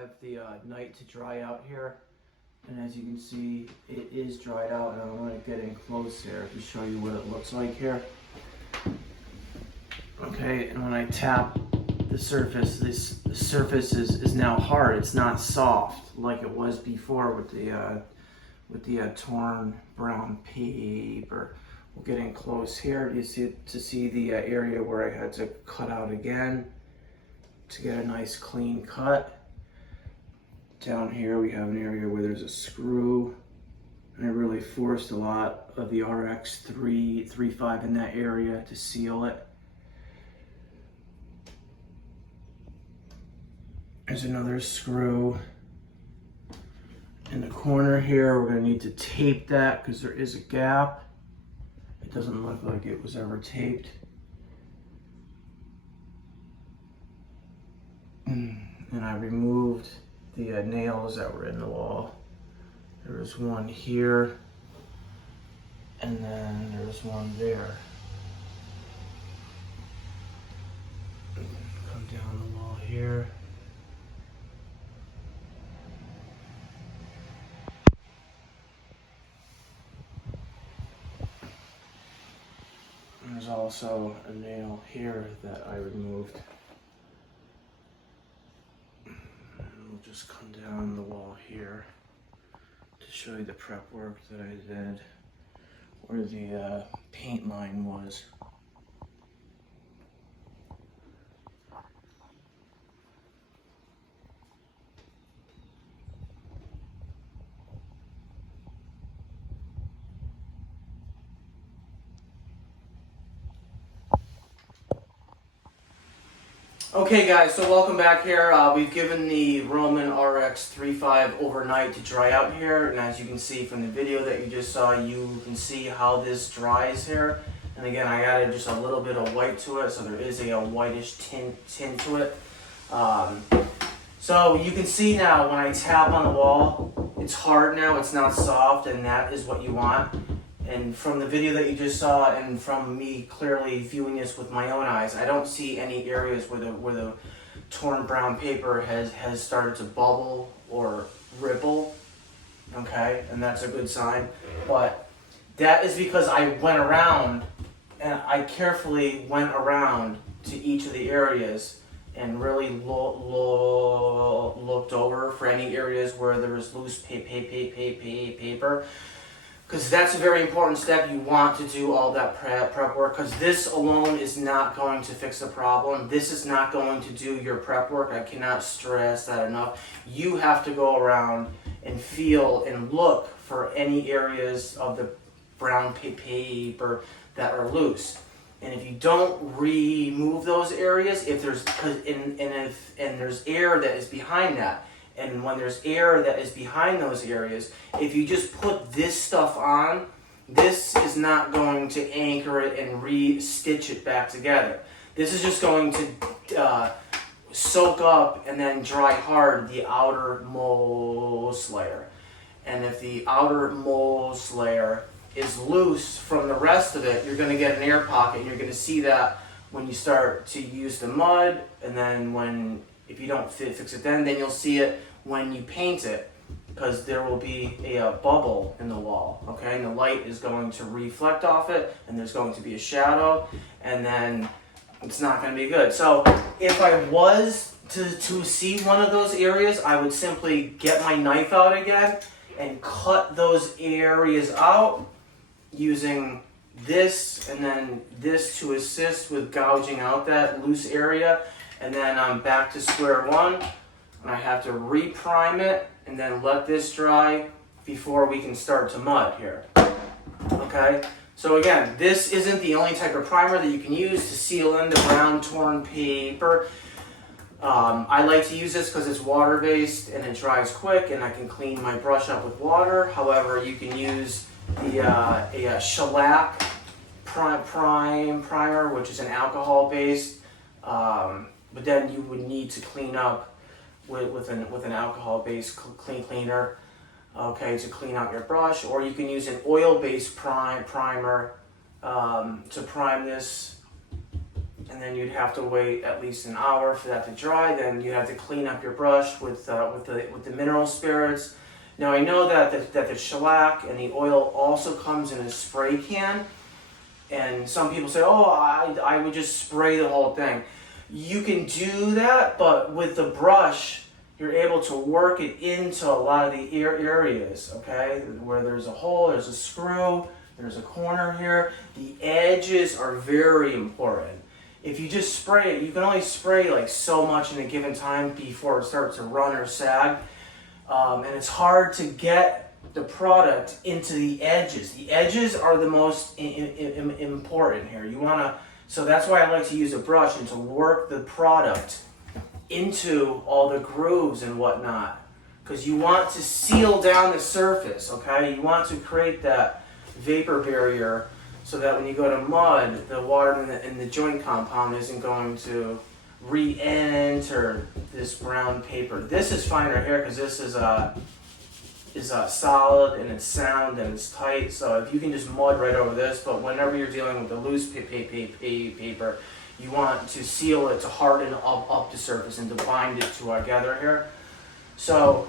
survived the night to dry out here, and as you can see, it is dried out, and I'm going to get in close here to show you what it looks like here. Okay, and when I tap the surface, the surface is now hard. It's not soft like it was before with the torn brown paper. We'll get in close here to see the area where I had to cut out again to get a nice clean cut. Down here we have an area where there's a screw, and I really forced a lot of the RX 335 in that area to seal it. There's another screw in the corner here. We're going to need to tape that because there is a gap. It doesn't look like it was ever taped. And I removed the nails that were in the wall. There was one here, and then there's one there. Come down the wall here. There's also a nail here that I removed. And we'll just come down the wall here to show you the prep work that I did where the paint line was. Okay guys, so welcome back here. We've given the Roman RX 35 overnight to dry out here, and as you can see from the video that you just saw, you can see how this dries here. And again, I added just a little bit of white to it, so there is a whitish tint to it. So you can see now when I tap on the wall, it's hard now, it's not soft, and that is what you want. And from the video that you just saw, and from me clearly viewing this with my own eyes, I don't see any areas where the torn brown paper has started to bubble or ripple. Okay, and that's a good sign. But that is because I went around and I carefully went around to each of the areas and really looked over for any areas where there was loose paper. Because that's a very important step. You want to do all that prep work, because this alone is not going to fix the problem. This is not going to do your prep work. I cannot stress that enough. You have to go around and feel and look for any areas of the brown paper that are loose. And if you don't remove those areas, if there's there's air that is behind that, and when there's air that is behind those areas, if you just put this stuff on, this is not going to anchor it and re-stitch it back together. This is just going to soak up and then dry hard the outermost layer. And if the outermost layer is loose from the rest of it, you're going to get an air pocket, and you're going to see that when you start to use the mud, and then if you don't fix it then you'll see it when you paint it, because there will be a bubble in the wall, okay? And the light is going to reflect off it, and there's going to be a shadow, and then it's not going to be good. So if I was to see one of those areas, I would simply get my knife out again and cut those areas out using this and then this to assist with gouging out that loose area. And then I'm back to square one, and I have to re-prime it and then let this dry before we can start to mud here. Okay, so again, this isn't the only type of primer that you can use to seal in the brown torn paper. I like to use this because it's water-based and it dries quick, and I can clean my brush up with water. However, you can use a shellac primer, which is an alcohol-based. But then you would need to clean up with an alcohol-based cleaner, okay, to clean out your brush. Or you can use an oil-based primer to prime this and then you'd have to wait at least an hour for that to dry. Then you have to clean up your brush with the mineral spirits. Now I know that the shellac and the oil also comes in a spray can, and some people say, oh, I would just spray the whole thing. You can do that, but with the brush, you're able to work it into a lot of the areas, okay? Where there's a hole, there's a screw, there's a corner here. The edges are very important. If you just spray it, you can only spray like so much in a given time before it starts to run or sag. And it's hard to get the product into the edges. The edges are the most important here. So that's why I like to use a brush and to work the product into all the grooves and whatnot. Because you want to seal down the surface, okay? You want to create that vapor barrier so that when you go to mud, the water in the joint compound isn't going to re-enter this brown paper. This is fine right here because this is solid and it's sound and it's tight. So if you can just mud right over this, but whenever you're dealing with the loose paper, you want to seal it to harden up the surface and to bind it together here. So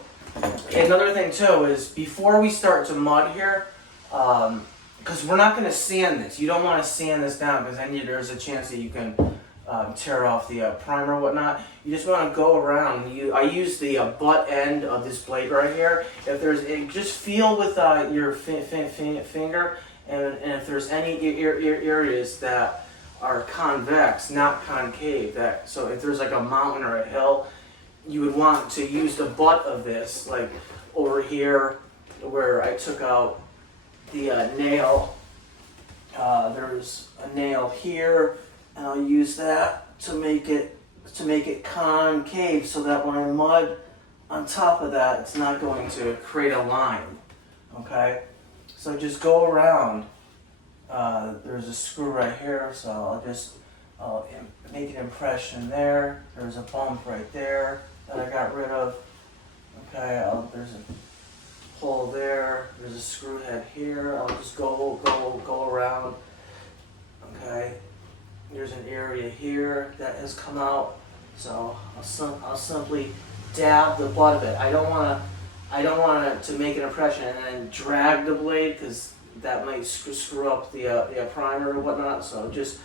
another thing too is before we start to mud here, because we're not going to sand this. You don't want to sand this down because then there's a chance that you can tear off the primer or whatnot. You just want to go around. I use the butt end of this blade right here. If there's, just feel with your finger, and if there's any areas that are convex, not concave. So if there's like a mountain or a hill, you would want to use the butt of this, like over here where I took out the nail. There's a nail here, and I'll use that to make it concave, so that when I mud on top of that, it's not going to create a line. Okay, so just go around. There's a screw right here, so I'll make an impression there. There's a bump right there that I got rid of. Okay, there's a hole there. There's a screw head here. I'll just go around. Okay, there's an area here that has come out, so I'll simply dab the butt of it. I don't want it to make an impression and then drag the blade, because that might screw up the primer or whatnot. So just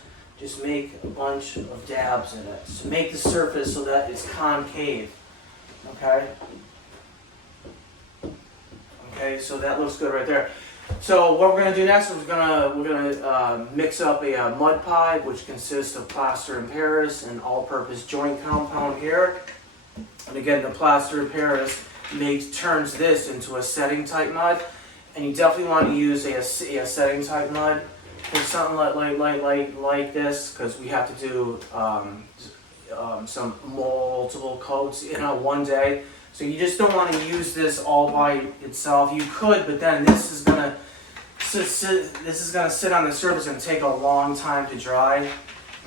make a bunch of dabs in it to make the surface so that it's concave. Okay. Okay, so that looks good right there. So what we're going to do next is we're gonna mix up a mud pie, which consists of plaster and Paris and all-purpose joint compound here. And again, the plaster and Paris turns this into a setting type mud, and you definitely want to use a setting type mud for something like this, because we have to do some multiple coats in one day. So you just don't want to use this all by itself. You could, but then this is gonna sit on the surface and take a long time to dry.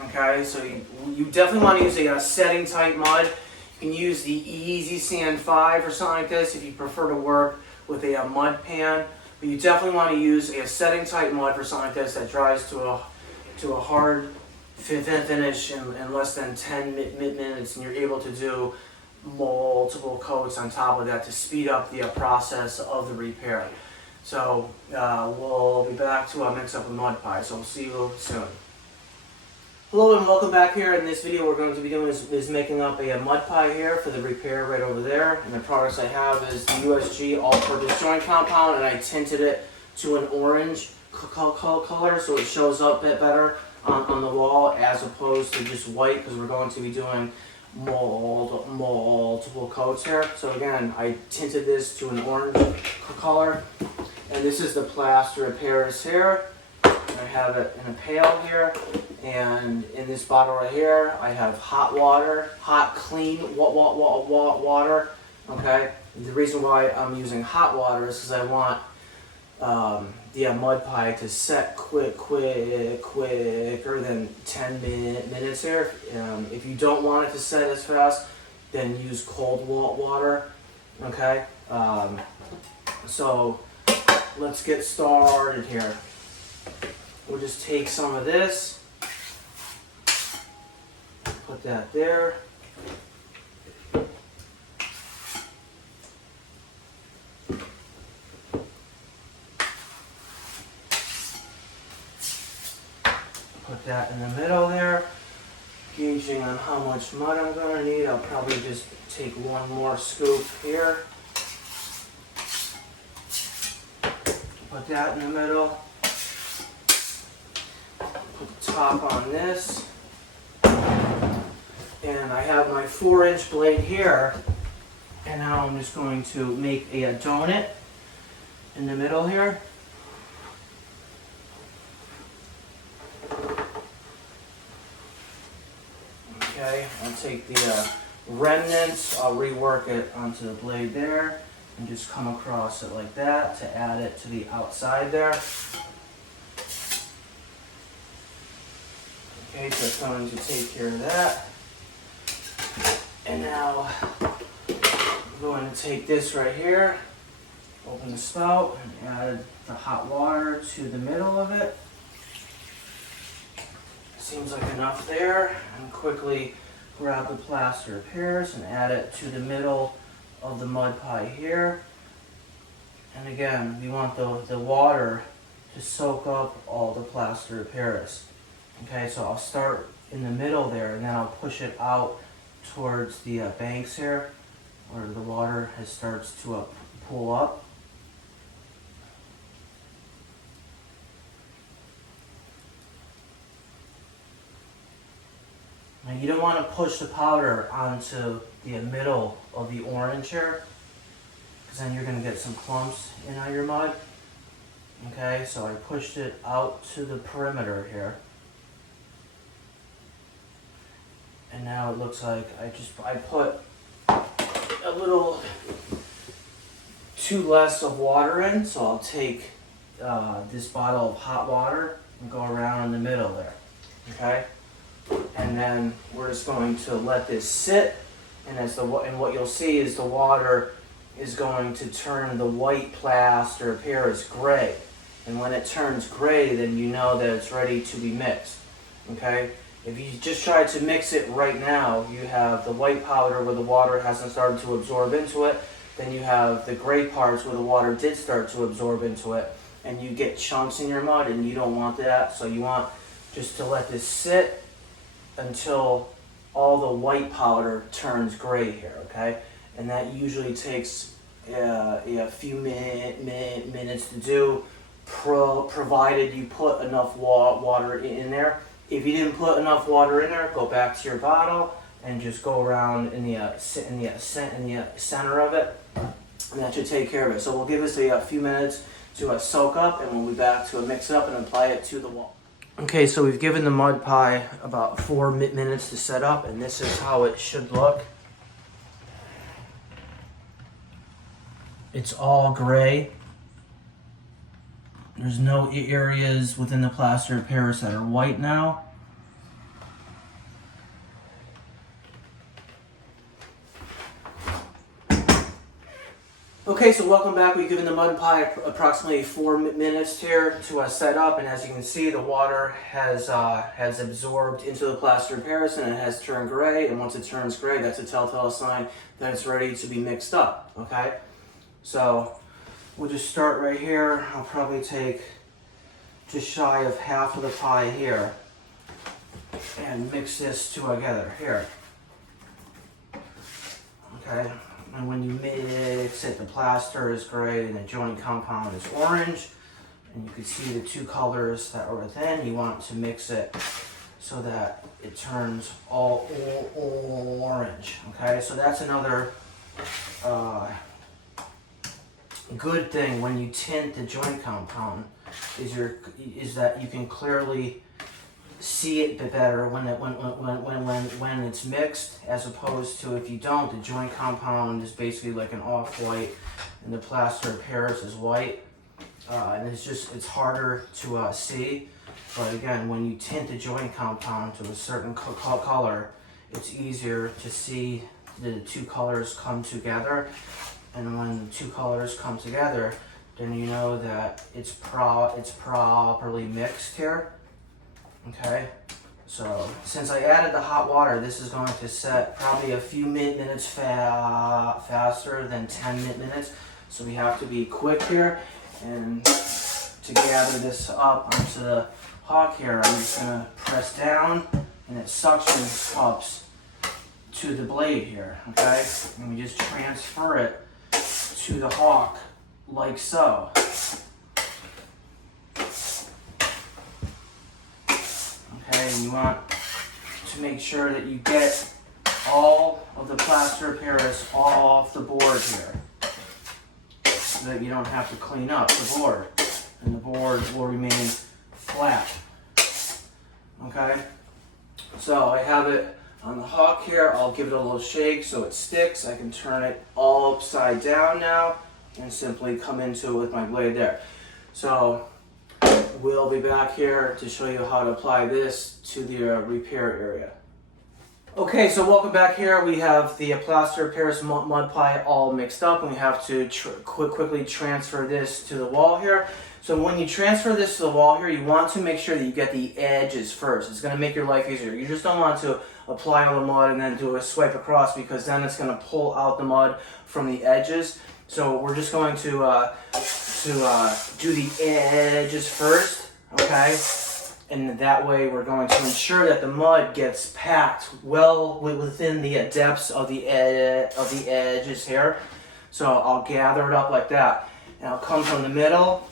Okay, so you definitely want to use a setting type mud. You can use the Easy Sand 5 or something like this if you prefer to work with a mud pan. But you definitely want to use a setting type mud for something like this that dries to a hard finish in less than 10 minutes, and you're able to do multiple coats on top of that to speed up the process of the repair. So we'll be back to mix up a mud pie, so we'll see you soon. Hello and welcome back here. In this video, we're going to be doing is making up a mud pie here for the repair right over there. And the products I have is the USG all-purpose joint compound, and I tinted it to an orange color so it shows up a bit better on the wall as opposed to just white, because we're going to be doing multiple coats here. So again, I tinted this to an orange color, and this is the plaster of Paris here. I have it in a pail here, and in this bottle right here I have hot water, hot clean water. Okay, the reason why I'm using hot water is because I want the mud pie to set quicker than 10 minutes here. If you don't want it to set as fast, then use cold water. Okay, so let's get started here. We'll just take some of this Put that there. Put that in the middle there. Gauging on how much mud I'm going to need, I'll probably just take one more scoop here. Put that in the middle. Put the top on this. And I have my 4-inch blade here. And now I'm just going to make a donut in the middle here. Okay, I'll take the remnants, I'll rework it onto the blade there and just come across it like that to add it to the outside there. Okay, so it's going to take care of that. And now I'm going to take this right here, open the spout and add the hot water to the middle of it. Seems like enough there, and quickly grab the plaster of Paris and add it to the middle of the mud pie here. And again, we want the water to soak up all the plaster of Paris. Okay, so I'll start in the middle there and then I'll push it out towards the banks here where the water starts to pool up. Now you don't want to push the powder onto the middle of the orange here, because then you're going to get some clumps in on your mud. Okay, so I pushed it out to the perimeter here. And now it looks like I put a little too less of water in, so I'll take this bottle of hot water and go around in the middle there. Okay? And then we're just going to let this sit, and what you'll see is the water is going to turn the white plaster of Paris gray. And when it turns gray, then you know that it's ready to be mixed. Okay? If you just try to mix it right now, you have the white powder where the water hasn't started to absorb into it. Then you have the gray parts where the water did start to absorb into it. And you get chunks in your mud, and you don't want that. So you want just to let this sit until all the white powder turns gray here, okay? And that usually takes a few minutes to do, provided you put enough water in there. If you didn't put enough water in there, go back to your bottle and just go around in the center of it, and that should take care of it. So we'll give this a few minutes to soak up, and we'll be back to mix it up and apply it to the wall. Okay, so we've given the mud pie about 4 minutes to set up, and this is how it should look. It's all gray. There's no areas within the plaster of Paris that are white now. Okay, so welcome back. We've given the mud pie approximately 4 minutes here to set up, and as you can see, the water has absorbed into the plaster of Paris and it has turned gray, and once it turns gray, that's a telltale sign that it's ready to be mixed up, okay? So we'll just start right here. I'll probably take just shy of half of the pie here and mix this together here, okay? And when you mix it, the plaster is gray and the joint compound is orange. And you can see the two colors that are within. You want to mix it so that it turns all orange. Okay, so that's another good thing when you tint the joint compound is that you can clearly see it better when it's mixed, as opposed to if you don't. The joint compound is basically like an off-white and the plaster of Paris is white, and it's harder to see. But again, when you tint the joint compound to a certain color, it's easier to see the two colors come together. And when the two colors come together, then you know that it's properly mixed here. Okay, So since I added the hot water, this is going to set probably a few minutes faster than 10 minutes. So we have to be quick here. And to gather this up onto the hawk here, I'm just going to press down and it suctions up to the blade here, okay? And we just transfer it to the hawk like so. Okay, and you want to make sure that you get all of the plaster of Paris off the board here, so that you don't have to clean up the board, and the board will remain flat. Okay, so I have it on the hawk here. I'll give it a little shake so it sticks. I can turn it all upside down now and simply come into it with my blade there. So we'll be back here to show you how to apply this to the repair area. Okay, so welcome back here. We have the plaster of Paris mud pie all mixed up, and we have to quickly transfer this to the wall here. So when you transfer this to the wall here, you want to make sure that you get the edges first. It's going to make your life easier. You just don't want to apply all the mud and then do a swipe across, because then it's going to pull out the mud from the edges. So we're just going to do the edges first, okay? And that way we're going to ensure that the mud gets packed well within the depths of the edges here. So I'll gather it up like that. And I'll come from the middle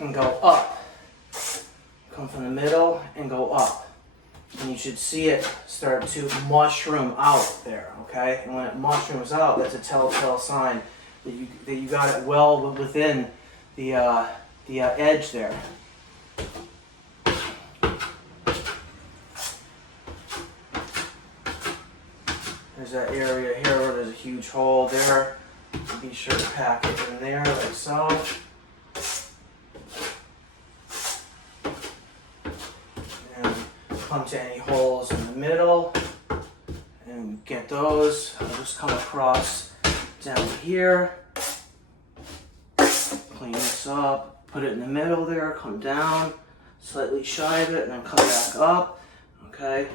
and go up. Come from the middle and go up. And you should see it start to mushroom out there, okay? And when it mushrooms out, that's a telltale sign that you got it well within the edge there. There's that area here where there's a huge hole there. Be sure to pack it in there like so. And come to any holes in the middle and get those. I'll just come across down here. Clean this up. Put it in the middle there. Come down. Slightly shy of it and then come back up. Okay.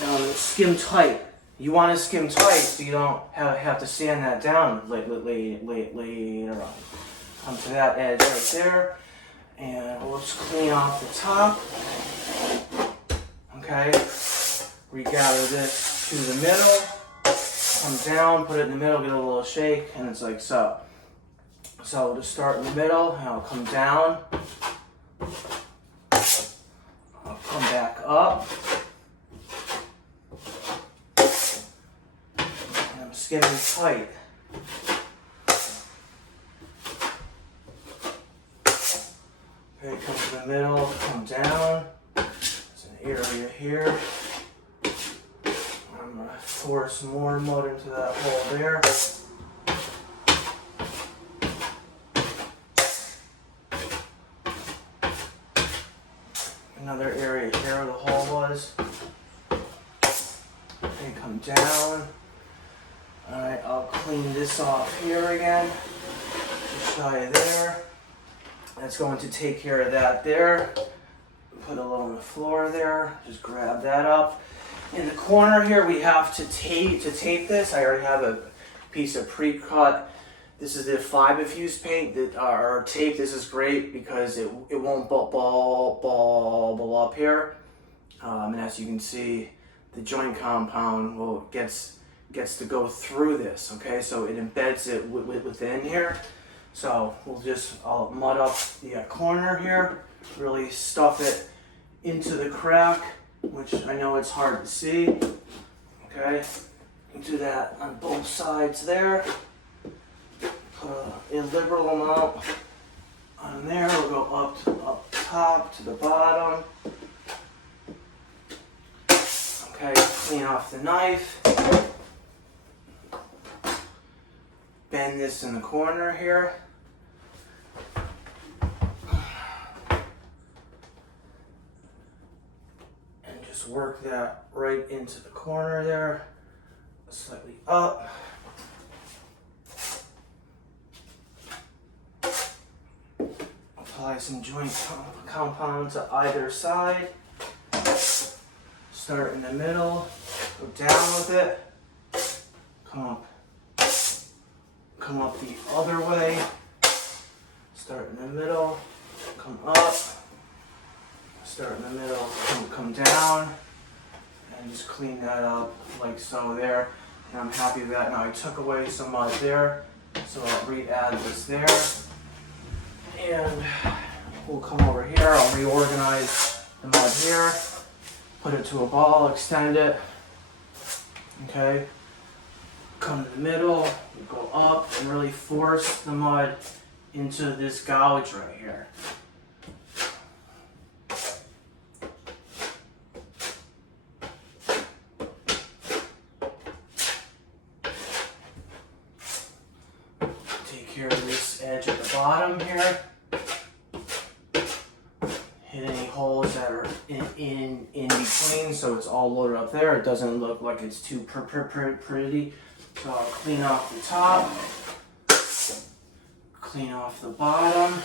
Now skim tight. You want to skim tight so you don't have to sand that down later on. Come to that edge right there, and we'll just clean off the top. Okay, regather this to the middle, come down, put it in the middle, get a little shake, and it's like so. So we'll just start in the middle, and I'll come down. I'll come back up. Skimming tight. Okay, come to the middle, come down. There's an area here. I'm going to force more mud into that hole there. Another area here where the hole was. Okay, come down. Alright, I'll clean this off here again. Just shy of there. That's going to take care of that there. Put a little on the floor there. Just grab that up. In the corner here, we have to tape this. I already have a piece of pre-cut. This is the 5-fuse paint or tape. This is great because it won't ball up here. And as you can see, the joint compound gets to go through this, okay? So it embeds it within here. So I'll mud up the corner here, really stuff it into the crack, which I know it's hard to see, okay? Do that on both sides there. Put a liberal amount on there. We'll go up top to the bottom. Okay, clean off the knife. Bend this in the corner here. And just work that right into the corner there. Slightly up. Apply some joint compound to either side. Start in the middle, go down with it, come up the other way, start in the middle, come up, start in the middle, come down, and just clean that up like so there. And I'm happy with that. Now I took away some mud there, so I'll re-add this there. And we'll come over here, I'll reorganize the mud here, put it to a ball, extend it, okay? Come to the middle, go up, and really force the mud into this gouge right here. Take care of this edge at the bottom here. Hit any holes that are in between, so it's all loaded up there. It doesn't look like it's too pretty. So I'll clean off the top, clean off the bottom,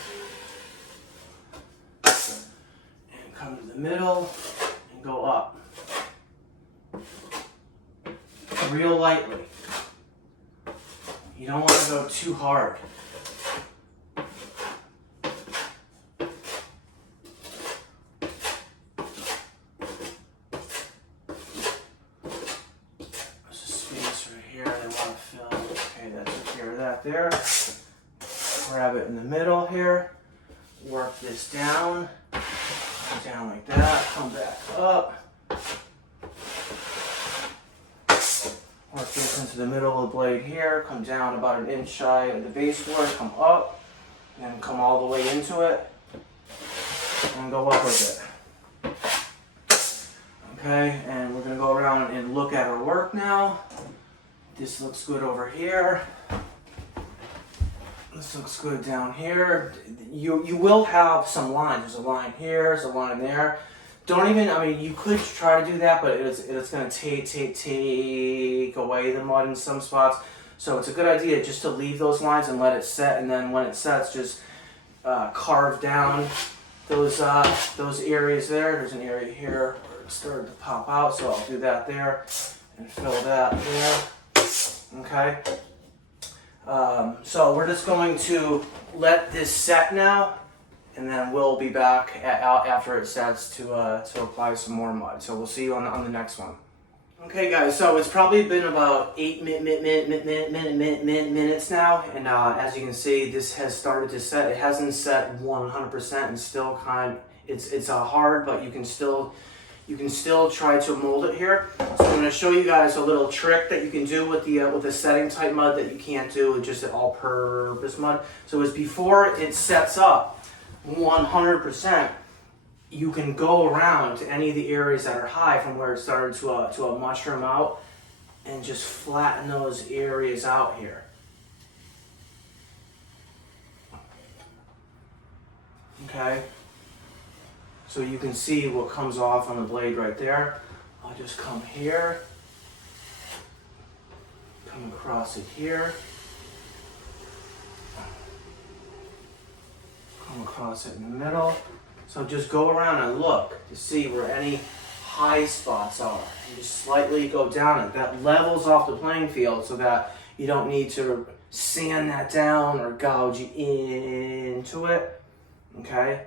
and come to the middle and go up. Real lightly. You don't want to go too hard. There, grab it in the middle here, work this down like that, come back up, work this into the middle of the blade here, come down about an inch shy of the baseboard, come up, and come all the way into it, and go up with it. Okay, and we're going to go around and look at our work now. This looks good over here. This looks good down here. You will have some lines. There's a line here, there's a line there. Don't even, I mean, you could try to do that, but it's going to take away the mud in some spots. So it's a good idea just to leave those lines and let it set, and then when it sets, just carve down those areas there. There's an area here where it started to pop out, so I'll do that there and fill that there. Okay. So we're just going to let this set now, and then we'll be back after it sets to apply some more mud. So we'll see you on the next one. Okay guys, so it's probably been about 8 minutes now, and as you can see, this has started to set. It hasn't set 100% and still it's hard, but you can still try to mold it here. So I'm going to show you guys a little trick that you can do with the setting type mud that you can't do with just an all-purpose mud. So is before it sets up 100%, you can go around to any of the areas that are high from where it started to a mushroom out, and just flatten those areas out here. Okay. So you can see what comes off on the blade right there. I'll just come here, come across it here, come across it in the middle. So just go around and look to see where any high spots are. And just slightly go down it. That levels off the playing field so that you don't need to sand that down or gouge into it. Okay?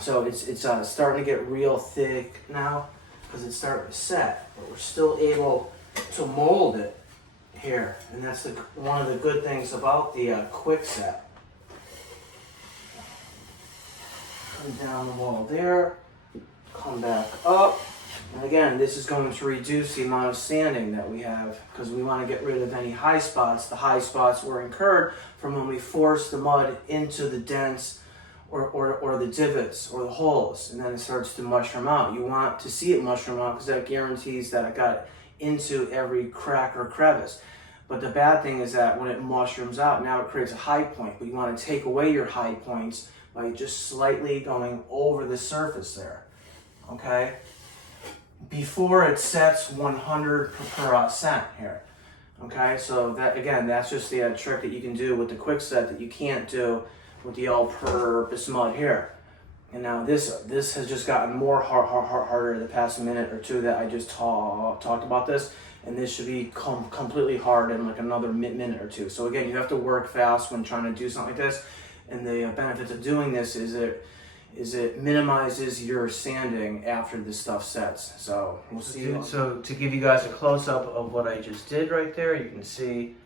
So it's starting to get real thick now because it's starting to set, but we're still able to mold it here, and that's one of the good things about the quick set. Come down the wall there, come back up, and again, this is going to reduce the amount of sanding that we have because we want to get rid of any high spots. The high spots were incurred from when we forced the mud into the dents or the divots or the holes, and then it starts to mushroom out. You want to see it mushroom out because that guarantees that it got into every crack or crevice. But the bad thing is that when it mushrooms out, now it creates a high point, but you want to take away your high points by just slightly going over the surface there, okay? Before it sets 100% here, okay? So that, again, that's just the trick that you can do with the quick set that you can't do with the all-purpose mud here, And now this has just gotten more harder the past minute or two that I just talked about this, and this should be completely hard in like another minute or two. So again, you have to work fast when trying to do something like this, and the benefits of doing this is it minimizes your sanding after this stuff sets. So we'll see. So to give you guys a close-up of what I just did right there, you can see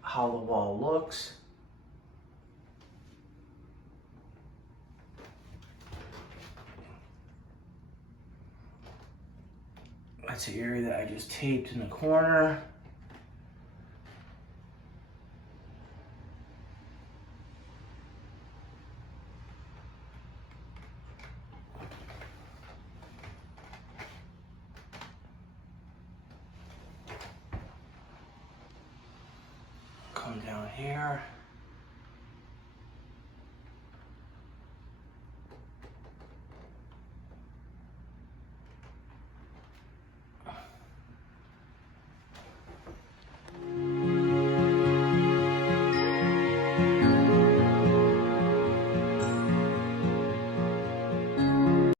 how the wall looks. That's the area that I just taped in the corner. Come down here.